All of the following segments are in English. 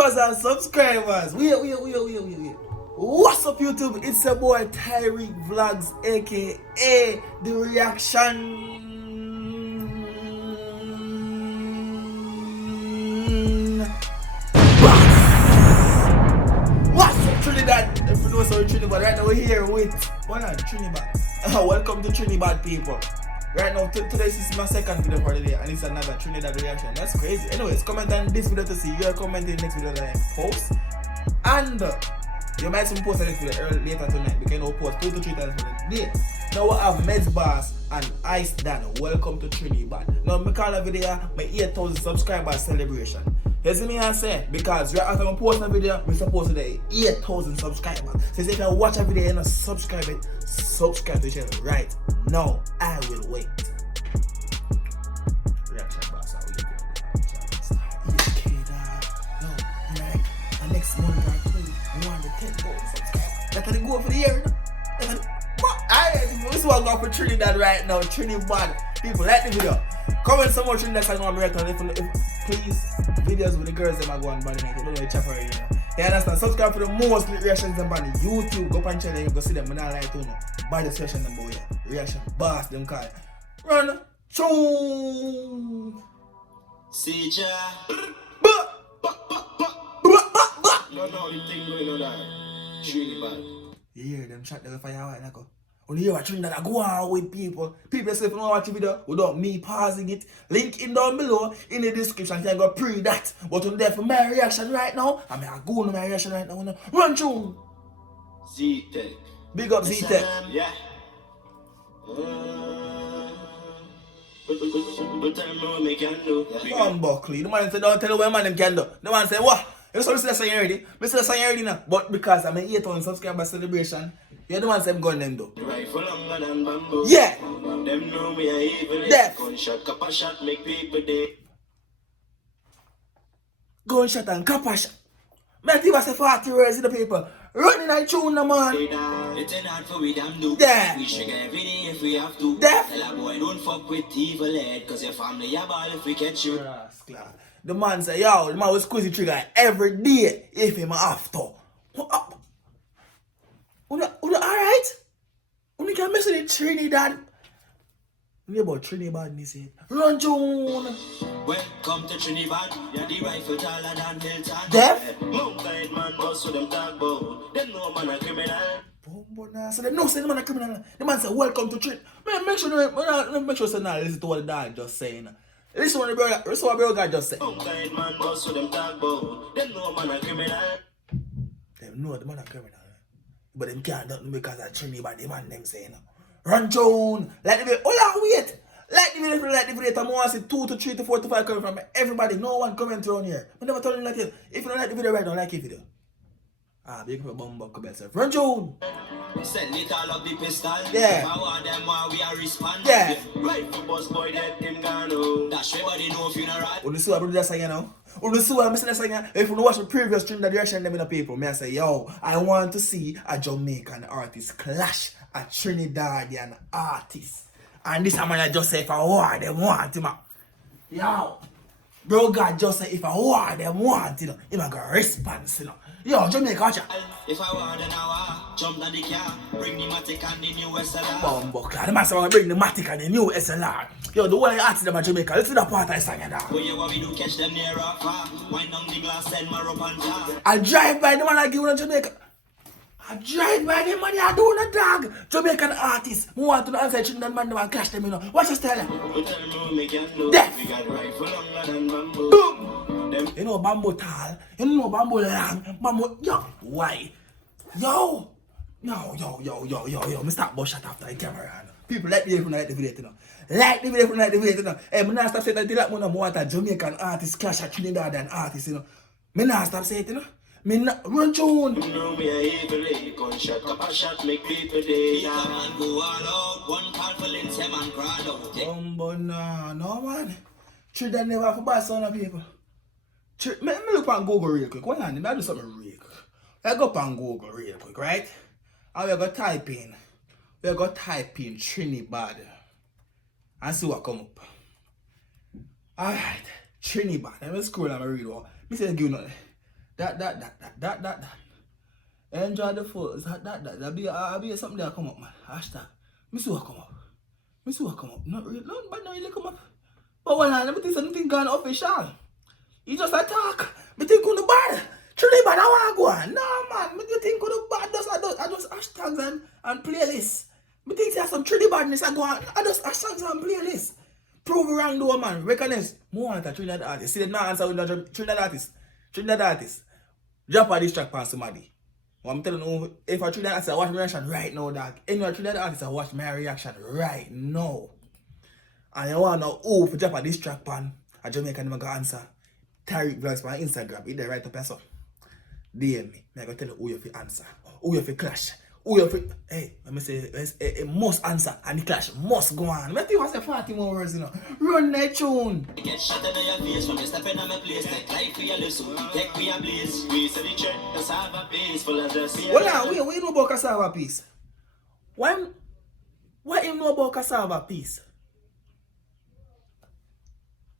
viewers and subscribers. Wait. What's up, YouTube? It's your boy Tyrekevlogs, aka The Reaction. What's up, Trinidad? If you know so TriniBad, right now we're here with TriniBad. Welcome to TriniBad, people. Right now, today is my second video for the day, and it's another Trinidad reaction. That's crazy. Anyways, comment on this video to see your comment in the next video that I post. And you might soon post the next video later tonight. We can now post 2 to 3 times for the day. Now we have Medz and Icee. Welcome to TriniBad. Now, I call the video my 8,000 subscribers celebration. You see me and say, because right after I post a video, we're supposed to get 8,000 subscribers. So if you watch a video and not subscribe to the channel right now. I will wait. Reaction boss, how we get no, like the next month or 2, we want the 10,000 subscribers. That's how they go for the year. This one going for Trinidad right now. TriniBad. People, like the video. Comment some more Trinidad song on reaction. If please, videos with the girls that might go on body night. You don't know the chat already, you know. You understand? Subscribe for the most reactions on body. YouTube, go on channel, you go see them. I don't like to know. By the session number here. Reaction boss, them call it. Run. Choo. See ya. No, the thing going on there. TriniBad. You hear them chat the fire white now. When you hear what Trinidad I go on with people. People say if you don't watch the video without me pausing it, link in down below in the description. You can go pre that. But I'm there for my reaction right now. I go on my reaction right now. Run through. Z-Tech. Big up Z-Tech. Yeah. But tell me what me can do. Come Buckley. The man say don't tell you what man them can do. The man say what? You saw me say that song already? Me say that song already now. But because I'm an 8,000 subscriber celebration, you're the one say I'm going them do. Rifle longer than bamboo. Yeah. Them know me a evil. Death. Gunshot, copper shot, make people dead. Gunshot and copper shot. Man, people say 40 words in the paper. Running like tune no man. It's an hard for we damn do. Yeah. We should get every day if we have to. Death. Tell a boy don't fuck with evil head, cause your family a ball if we catch you. The man say, yo, the man will squeeze the trigger every day if him have to. Alright? You can mess with the Trinidad. You about Trinidad, me say. Run, June. Welcome to TriniBad. You're the rifle taller than Hilton. Death. Mountain man, boss what them talk about. Them know man a criminal. So they know say the man a criminal. The man say, welcome to Trinidad. Man, make sure say now listen to what the dog just saying. Listen what the brother just said. Mountain man, boss what them talk about. Them know man a criminal. Them know the man a criminal. But them can't do nothing because of TriniBad, the man them saying. Run Joan! Let the video. Hold on, wait! Let the video. I want to see 2 to 3 to 4 to 5 coming from everybody. No one comment around here. I never told you like it. If you don't like the video right now, like the video. Big for bum buck yourself. Run Joan! Send it all up the pistol. Yeah. I want them while we are respond. Yeah. Right for boss boy that him gone home. That's everybody know if you not right. You see what I do that song now? You see what I'm saying that song? If you watch the previous stream that reaction them in the people, may I say, yo, I want to see a Jamaican artist clash a Trinidadian artist. And this man I just say if I want them want him. Yo, bro God just say if I want them want, you know, him a go response, you know. Yo, Jamaica, watch out. If I want an hour, jump on the car, bring the matic and the new SLR. Bumbuck, the man say bring the matic and the new SLR. Yo, the one I asked them at Jamaica, listen to that part I sang it down. Oh yeah, what we do catch them near or far. Wind down the glass, send my up and jar. I drive by the man I give to Jamaica. I drive by the money I do the dog. Jamaican artists who want to answer Trinidad man and clash them, you know. Watch this style. Tell me we can do. Death. We got rifle longer than bamboo. Boom. You know bamboo tall, you know bamboo long, bamboo, yo, why? Yo, me start bush shot after the camera. People like the video, like the video, you know. Like the video, like the video, you know. Hey, me not stop saying that like I want a Jamaican artist clash a Trinidadian artist, you know. Me not stop saying it, you know. Me not run tune. You know me a evil, gunshot, copper shot, make people dead. Man go all out, one call for Lindsay, man crowd out. No man. Trinidad never have to buy son of people. Let me look on Google real quick. Hold on, let me do something real quick. I go up on Google real quick, right? And we're going to type in TriniBad and see what come up. Alright, TriniBad. Let me scroll and read what. Me say give nothing. That. Enjoy the photos. That be something that come up, man. Hashtag. Me see what come up. Not really come up. But when I think something gone official. You just attack. Me think on the bad. TriniBad, I want to go on. No, man. Me think on the bad. I just hashtags and playlists. Me think there's some TriniBadness I go on. I just hashtags and playlists. Prove wrong though, man. Recognize. More want a Trinidad artist. See the man answer with the Trinidad artist. Drop a diss track on somebody. Well, I'm telling you, if a Trinidad artist, I watch my reaction right now, dog. Any Trinidad artist, I watch my reaction right now. And you want to know who for drop a diss track on a Jamaican never gonna answer. Tyrekevlogs on Instagram, he there right up person. DM me. I gotta tell you who you fi answer. Who you fi clash. Who you fi... Hey, let me say, it must answer and the clash must go on. Let me think say 40 more words, you know. Run that tune. Get shot in your face from stepping on my place. Take life for your listen. Take me a blaze. We say the trend, let's have a piece full of this. Well, now, we know about cassava piece. Why you know about cassava piece?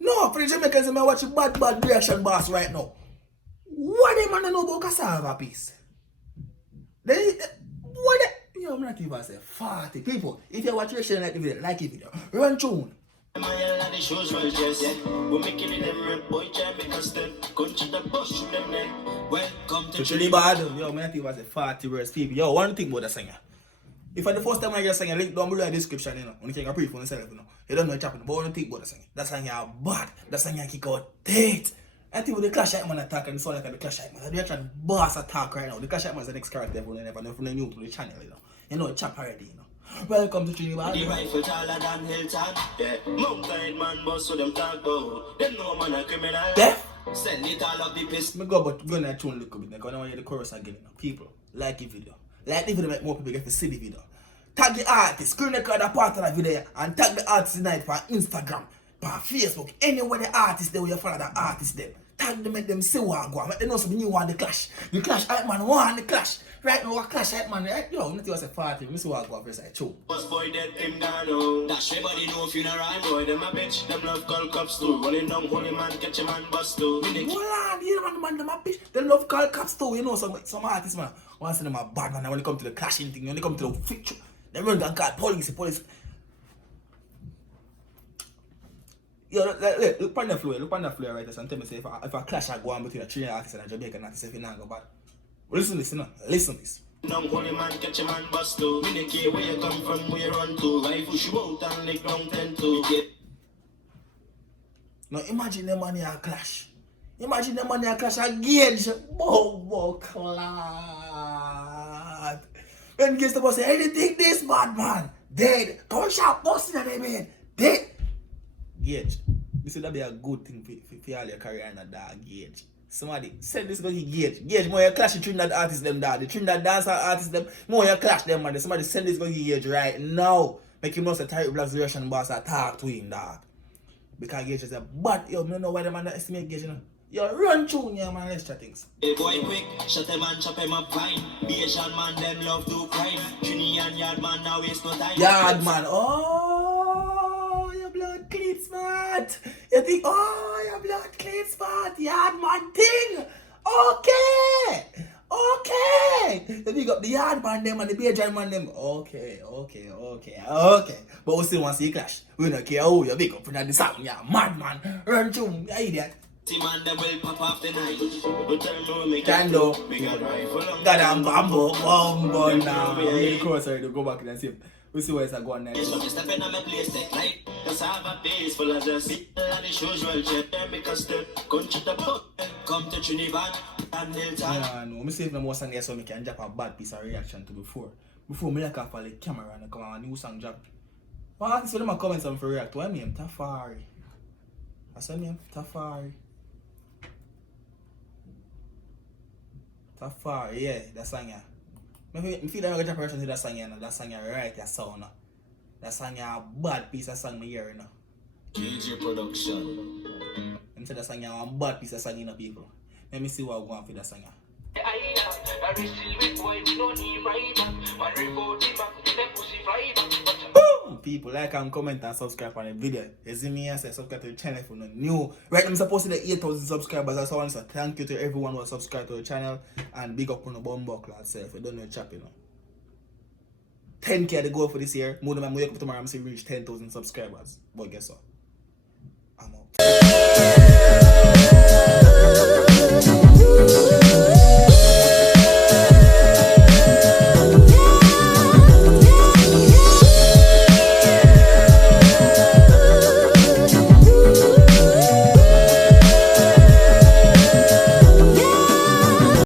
No, for the Jamaicans, I'm watching bad reaction boss right now. What them man know about cassava piece? Yo, I'm not even say 40 people. If you watch reaction like the video, like the video, run tune. We're making it every boy jam make a step. Country the bush to them neck. Welcome to TriniBad. Yo, I'm not even say 40 words people. Yo, one thing about the singer. If for the first time I hear a singer, link down below in the description, you know. When you can pre for yourself, you know. You don't know what's happening, but one thing about the singer. That singer bad. That singer kick out date. I think with the Clash Hype Man attack and the sound like the Clash Hype Man. They're trying boss attack right now. The Clash Hype Man is the next character everyone never know from the new to the channel, you know. You know, chap already, you know. Welcome to TriniBad. The rifle taller than Hilton. Yeah. Mountain man boss so them talk about. Them know man a criminal. Yeah? Send it all up the piss. Me go but go and tune a little bit because I want to hear the chorus again, you know. People, like the video. Like the video make more people get to see the video. Tag the artist, screen record a part of the video and tag the artist tonight for Instagram, for Facebook, anywhere the artist they will follow the artist them. Tag them, make them see what I go. Make them know something new on the Clash. The Clash Hype Man want the Clash. Right now, what Clash Hype Man, right? Yo, nothing was a party. Me see what I go first side, show. Boss boy dead him down now. Dash everybody know if you not right boy. Them a bitch, them love call cops too. Running down holy man, catch a man bust too. Hold on, you know man, them a bitch. They love call cops too. You know some artists man. Want to see them a bad man. When they come to the clashing thing, when they come to the feature, they run and call police. Yo, look on the floor right there and tell me say if a clash I go on between a Trinidad artist and a Jamaican artist, if you not go bad. Listen to this, you know. Listen to this. Down holy man, catch a man bust too. Me the key where you come from, where you run to. Rifle shoot out and lick long 10 to. Now imagine them money a clash. Imagine them money a clash again. Bobo clad. When gets the boss say, anything this bad man. Dead. Come sharp, boss in the man. Dead. Gage. This would be a good thing for all your career in a dog, Gage. Somebody send this go to Gage. Gage, more you clash the Trinidad artists them dog. The Trinidad dancer artists them, more you clash them man. Somebody send this go to Gage right now. Make him know the Tyrekevlogs reaction boss I talk to him dog. Because Gage is a bad, yo, I don't know why them underestimate Gage, you know. Yo, run tune, yeah, man, let's chat things. Hey boy quick, shut them and chop him up fine. Asian man, them love to crime. Trinidad yard man, now waste no time. Yard man, oh, your blood clean smart. You think, oh, your blood clean smart. Yard man thing. Okay. You pick up the yard man them and the Asian man them. Okay. But we still want to see clash. We don't care who you pick up for the song. Yeah, madman. Run tune, you idiot. Man, them will pop off the night. But tell me we can do. We got rifle. Goddamn bambo now. We the cross already go back and see. We see where it's going next. So me stepping on my place, take light. Cause I have a base full of just and the shoes well check. Then make a step. Country the boat. Come to TriniBad and Hilton. No, me save no more song here so me can drop a bad piece of reaction to before me like off the camera and come on a new song drop. Well, artists for them a comment on for react. Why me? Tafari. I said me Tafari. Tafari, yeah, that song yeah. I feel like I'm going to person to that song yeah, that song yeah right that sound no. That song yeah a bad piece of song me hear you know. KJ production. And say that song yeah a bad piece of song you know people. Let me see what I want for that song yeah. Boom! People like and comment and subscribe on the video. You see me, I say subscribe to the channel if you're not new. Right now I'm supposed to the 8,000 subscribers. That's why I want to say thank you to everyone who has subscribed to the channel and big up on the bumbuckler itself. You don't know chap, you know. 10k the goal for this year. More than my wake up tomorrow, I'm saying reach 10,000 subscribers. But guess what? I'm out.